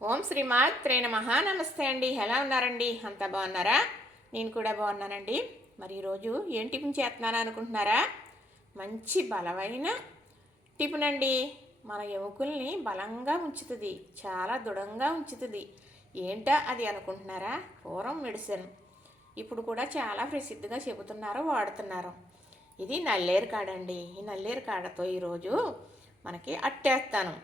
ఓం శ్రీమాత్రే నమ. నమస్తే అండి. ఎలా ఉన్నారండి? అంతా బాగున్నారా? నేను కూడా బాగున్నానండి. మరి ఈరోజు ఏం టిఫిన్ చేస్తున్నాను అనుకుంటున్నారా? మంచి బలమైన టిఫిన్ అండి. మన యువకుల్ని బలంగా ఉంచుతుంది. చాలా దృఢంగా ఉంచుతుంది. ఏంటా అది అనుకుంటున్నారా? పూర్వం మెడిసిన్. ఇప్పుడు కూడా చాలా ప్రసిద్ధిగా చెబుతున్నారు వాడుతున్నారు. ఇది నల్లేరు కాడండి. ఈ నల్లేరు కాడతో ఈరోజు మనకి అట్టేస్తాను.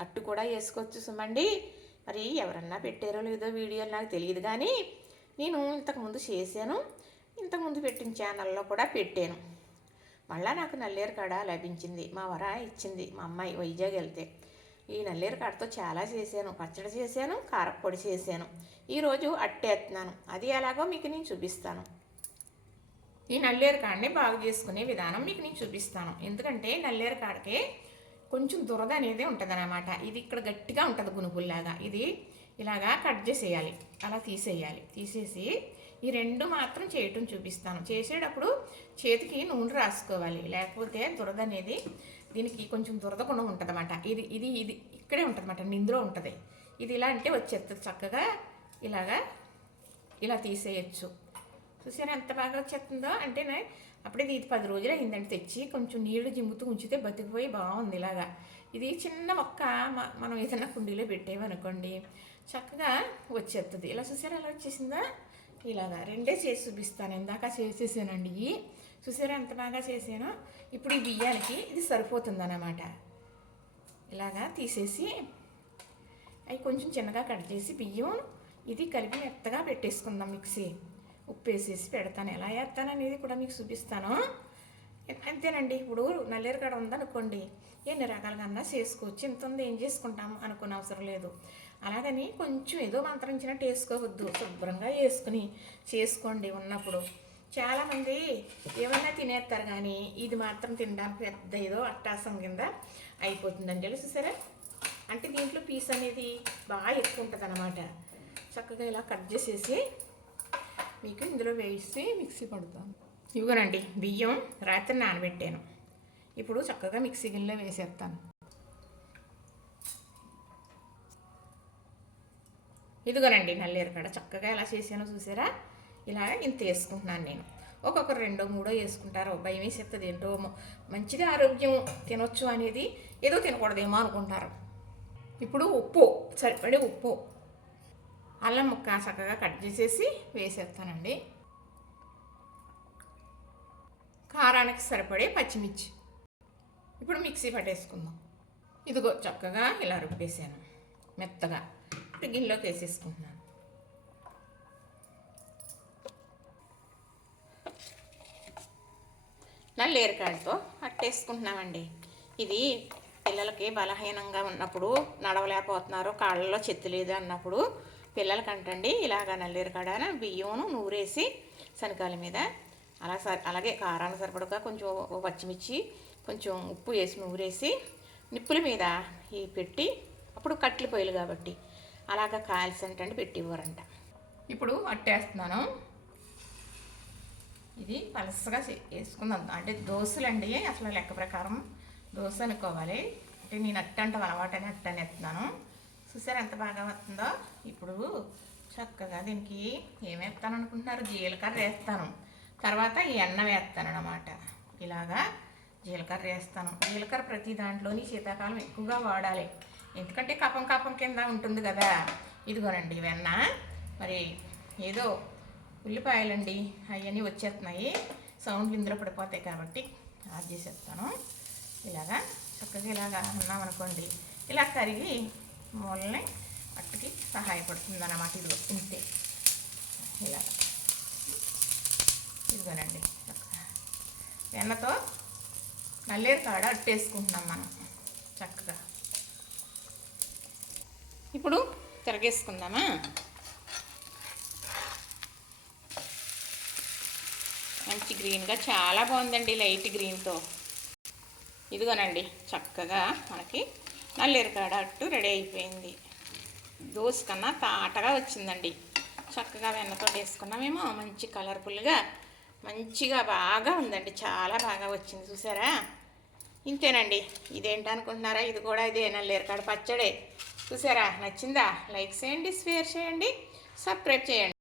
అట్టు కూడా వేసుకోవచ్చు సుమండి. మరి ఎవరన్నా పెట్టారో లేదో వీడియోలు నాకు తెలియదు కానీ నేను ఇంతకుముందు చేశాను. ఇంతకుముందు పెట్టిన ఛానల్లో కూడా పెట్టాను. మళ్ళా నాకు నల్లేరు కాడ లభించింది. మా వర ఇచ్చింది మా అమ్మాయి వైజాగ్ వెళ్తే. ఈ నల్లేరు కాడతో చాలా చేశాను. పచ్చడి చేశాను కారపొడి చేశాను. ఈరోజు అట్టేస్తున్నాను అది ఎలాగో మీకు నేను చూపిస్తాను. ఈ నల్లేరు కాడని బాగు చేసుకునే విధానం మీకు నేను చూపిస్తాను. ఎందుకంటే నల్లేరు కాడకి కొంచెం దురద అనేది ఉంటుంది అనమాట ఇది ఇక్కడ గట్టిగా ఉంటుంది గునుగుల్లాగా. ఇది ఇలాగా కట్ చేసేయాలి. అలా తీసేయాలి. తీసేసి ఈ రెండు మాత్రం చేయటం చూపిస్తాను. చేసేటప్పుడు చేతికి నూనె రాసుకోవాలి. లేకపోతే దురద అనేది దీనికి కొంచెం దురద కూడా ఉంటుంది ఇది ఇది ఇది ఇక్కడే ఉంటుంది నిందులో ఉంటుంది. ఇది ఇలా అంటే వచ్చేస్తుంది చక్కగా ఇలాగా ఇలా తీసేయచ్చు. చూసారా ఎంత బాగా వచ్చేస్తుందో? అంటే అప్పుడే ఇది పది రోజులు అయిందండి తెచ్చి కొంచెం నీళ్ళు జిమ్ముతూ ఉంచితే బతికిపోయి బాగుంది ఇలాగా. ఇది చిన్న మొక్క మనం ఏదైనా కుండీలో పెట్టేవనుకోండి చక్కగా వచ్చేస్తుంది ఇలా చూసారా? ఎలా వచ్చేసిందా? ఇలాగా రెండే చేసి చూపిస్తాను. ఇందాక చేసేసానండి ఇవి. చూసారా? ఎంత బాగా చేసానో. ఇప్పుడు ఈ బియ్యానికి ఇది సరిపోతుంది అన్నమాట ఇలాగా తీసేసి అవి కొంచెం చిన్నగా కట్ చేసి బియ్యం ఇది కలిపి మెత్తగా పెట్టేసుకుందాం మిక్సీ. ఉప్పు వేసేసి పెడతాను. ఎలా వేస్తాను అనేది కూడా మీకు చూపిస్తాను. అంతేనండి. ఇప్పుడు నల్లేరు కాడ ఉందనుకోండి ఎన్ని రకాలుగా అన్నా చేసుకోవచ్చు. ఇంత ఉంది ఏం చేసుకుంటాం అనుకునే అవసరం లేదు. అలాగని కొంచెం ఏదో మంత్రించినట్టు వేసుకోవద్దు శుభ్రంగా వేసుకుని చేసుకోండి ఉన్నప్పుడు. చాలామంది ఏమైనా తినేస్తారు కానీ ఇది మాత్రం తినడానికి పెద్ద ఏదో అట్టాసం కింద అయిపోతుందని తెలుసు సరే అంటే దీంట్లో పీస్ అనేది బాగా ఎక్కువ ఉంటుంది అనమాట చక్కగా ఇలా కట్ చేసేసి మీకు ఇందులో వేసి మిక్సీ పడతాను. ఇవ్వనండి బియ్యం రాత్రి నానబెట్టాను. ఇప్పుడు చక్కగా మిక్సీ గిన్నెలో వేసేస్తాను. ఇదిగోనండి నల్లేరు కాడ చక్కగా ఎలా చేసానో చూసారా? ఇలా ఇంత వేసుకుంటున్నాను నేను. ఒక్కొక్కరు రెండో మూడో వేసుకుంటారు భయం వేసేస్తుంది ఏంటో మంచిది ఆరోగ్యం తినొచ్చు అనేది ఏదో తినకూడదేమో అనుకుంటారు. ఇప్పుడు ఉప్పు సరిపడే ఉప్పు. అల్లం ముక్క చక్కగా కట్ చేసేసి వేసేస్తానండి. కారానికి సరిపడే పచ్చిమిర్చి. ఇప్పుడు మిక్సీ పట్టేసుకుందాం. ఇదిగో చక్కగా ఇలా రుబ్బేసాను. మెత్తగా. ఇప్పుడు గిన్నెలోకి వేసేసుకుంటున్నాను. నల్లేరుకాయలతో అట్టేసుకుంటున్నామండి ఇది పిల్లలకి బలహీనంగా ఉన్నప్పుడు నడవలేకపోతున్నారు కాళ్ళలో చెత్త లేదు అన్నప్పుడు పిల్లలకంటండి ఇలాగ నల్లేరుకాడ బియ్యం నూరేసి శనకాల మీద. అలా స అలాగే కారానికి సరిపడగా కొంచెం పచ్చిమిర్చి కొంచెం ఉప్పు వేసి నూరేసి నిప్పుల మీద ఈ పెట్టి అప్పుడు కట్టెల పొయ్యిలు కాబట్టి అలాగ కాల్సంటండి పెట్టి ఇవ్వరంట ఇప్పుడు అట్టేస్తున్నాను. ఇది పలసగా వేసుకుందాం. అంటే దోశలండి అసలు లెక్క ప్రకారం దోశ అనుకోవాలి. అంటే నేను అట్ట అట్టంట అలవాటు అట్టని ఎత్తున్నాను చూసారు ఎంత బాగా వస్తుందో? ఇప్పుడు చక్కగా దీనికి ఏమేస్తాను అనుకుంటున్నారు జీలకర్ర వేస్తాను. తర్వాత ఈ ఎన్న వేస్తాను అనమాట ఇలాగా జీలకర్ర వేస్తాను. జీలకర్ర ప్రతి దాంట్లోని శీతాకాలం ఎక్కువగా వాడాలి. ఎందుకంటే కపం కపం కింద ఉంటుంది కదా. ఇదిగోనండి వెన్న మరి ఏదో ఉల్లిపాయలండి అవన్నీ వచ్చేస్తున్నాయి. సౌండ్ ఇందులో పడిపోతాయి కాబట్టి ఆఫ్ చేసేస్తాను. ఇలాగా చక్కగా ఇలాగా ఉన్నామనుకోండి ఇలా కరిగి మూలని అట్టుకి సహాయపడుతుంది అన్నమాట ఇది ఇంతే. ఇలా. ఇదిగోనండి. చక్కగా వెన్నతో నల్లేరు కాడ అట్టేసుకుంటున్నాం మనం. చక్కగా. ఇప్పుడు తిరగేసుకుందామా? మంచి గ్రీన్గా చాలా బాగుందండి లైట్ గ్రీన్తో. ఇదిగోనండి చక్కగా మనకి నల్లేరుకాడ అట్టు రెడీ అయిపోయింది. దోశ కన్నా తాటగా వచ్చిందండి. చక్కగా వెన్నతో వేసుకున్నామేమో మంచి కలర్ఫుల్గా మంచిగా బాగా ఉందండి. చాలా బాగా వచ్చింది. చూసారా? ఇంతేనండి. ఇదేంటి అనుకుంటున్నారా? ఇది కూడా ఇదే నల్లేరుకాడ పచ్చడే. చూసారా? నచ్చిందా? లైక్ చేయండి షేర్ చేయండి సబ్స్క్రైబ్ చేయండి.